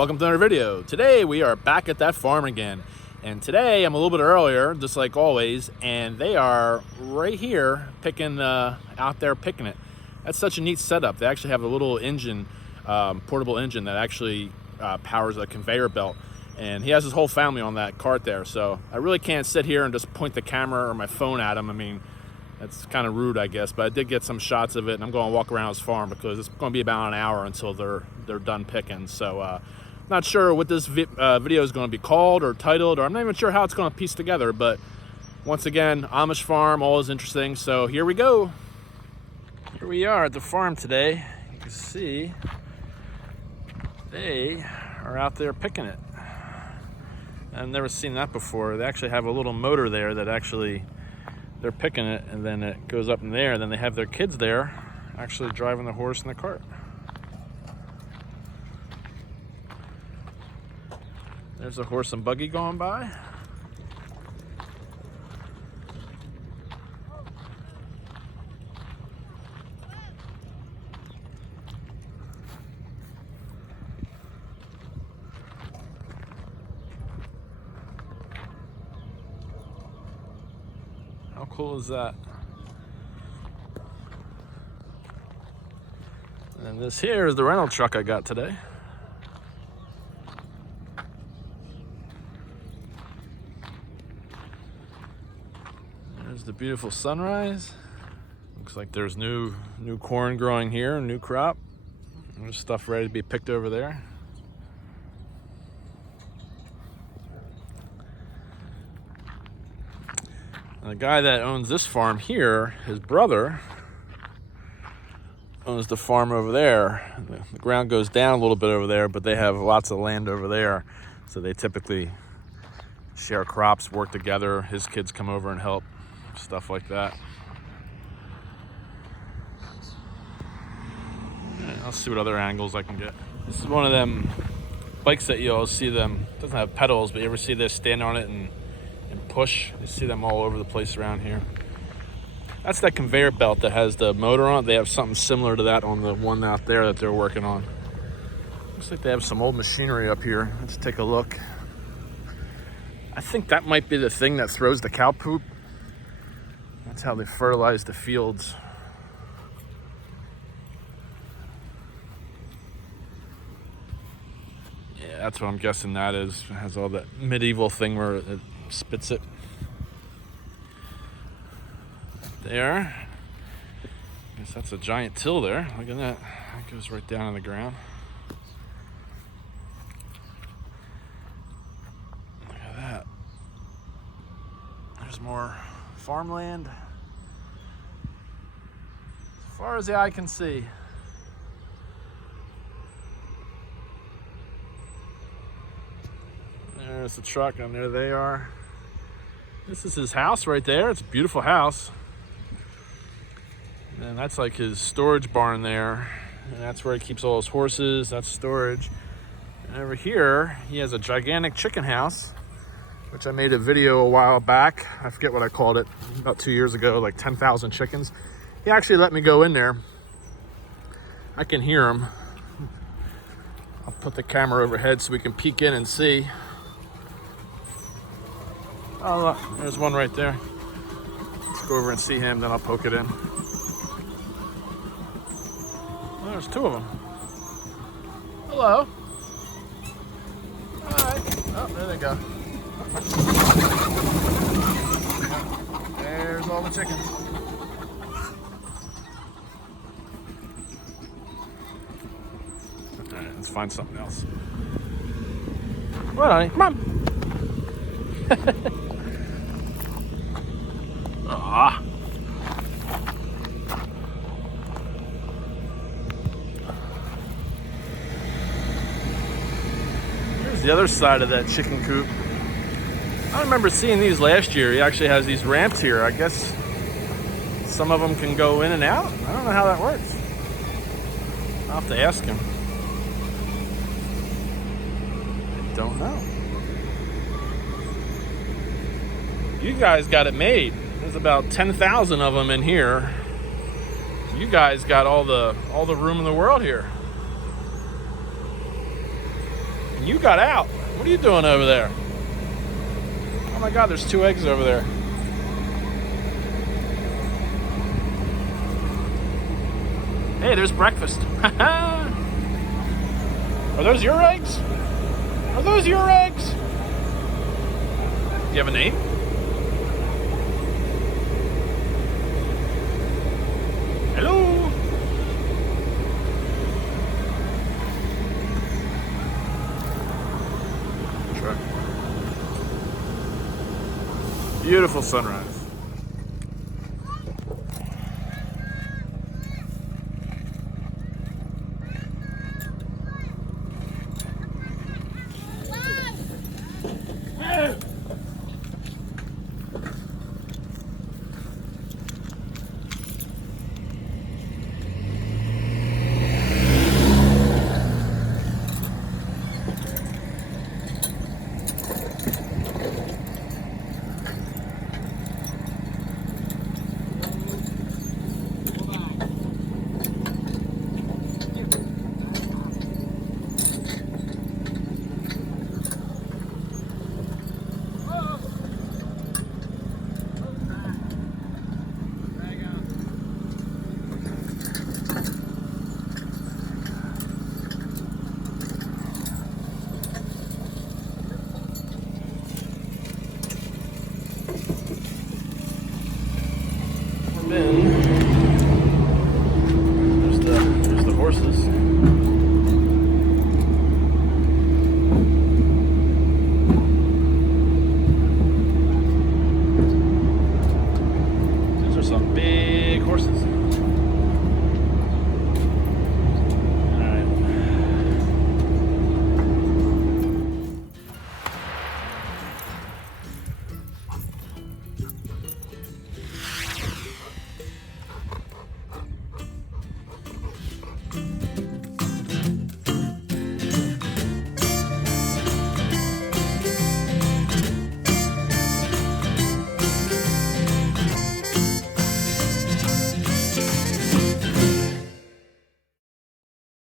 welcome to another video. Today we are back at that farm again, and today I'm a little bit earlier, just like always, and they are right here picking out there picking it. That's such a neat setup. They actually have a little engine, portable engine that actually powers a conveyor belt, and he has his whole family on that cart there. So I really can't sit here and just point the camera or my phone at him. I mean, that's kind of rude, I guess, but I did get some shots of it, and I'm going to walk around his farm because it's going to be about an hour until they're done picking. So not sure what this video is going to be called or titled, or I'm not even sure how it's going to piece together, but once again, Amish farm, always interesting. So here we go. Here we are at the farm today. You can see they are out there picking it. I've never seen that before. They actually have a little motor there that actually they're picking it, and then it goes up in there, and then they have their kids there actually driving the horse and the cart. There's a horse and buggy going by. How cool is that? And this here is the rental truck I got today. There's the beautiful sunrise. Looks like there's new corn growing here, new crop. There's stuff ready to be picked over there. The guy that owns this farm here, his brother, owns the farm over there. The ground goes down a little bit over there, but they have lots of land over there. So they typically share crops, work together. His kids come over and help, stuff like that. I'll see what other angles I can get. This is one of them bikes that you always see them. It doesn't have pedals, but you ever see this stand on it and push? You see them all over the place around here. That's that conveyor belt that has the motor on it. They have something similar to that on the one out there that they're working on. Looks like they have some old machinery up here. Let's take a look. I think that might be the thing that throws the cow poop. That's how they fertilize the fields. Yeah, that's what I'm guessing that is. It has all that medieval thing where it spits it. There. I guess that's a giant till there. Look at that. That goes right down on the ground. Look at that. There's more farmland. As far as the eye can see. There's the truck, and there they are. This is his house right there. It's a beautiful house. And that's like his storage barn there. And that's where he keeps all his horses. That's storage. And over here, he has a gigantic chicken house, which I made a video a while back. I forget what I called it, about 2 years ago, like 10,000 chickens. He actually let me go in there. I can hear him. I'll put the camera overhead so we can peek in and see. Oh, look, there's one right there. Let's go over and see him, then I'll poke it in. Oh, there's two of them. Hello. All right. Oh, there they go. There's all the chickens. All right, let's find something else. Come on, honey. Come on. Ah. Here's the other side of that chicken coop. I remember seeing these last year. He actually has these ramps here. I guess some of them can go in and out. I don't know how that works. I'll have to ask him. I don't know. You guys got it made. There's about 10,000 of them in here. You guys got all the room in the world here. you got out. What are you doing over there? Oh my God, there's 2 eggs over there. Hey, there's breakfast. Are those your eggs? Are those your eggs? Do you have a name? Hello? Sure. Beautiful sunrise. There's the horses. These are some big horses.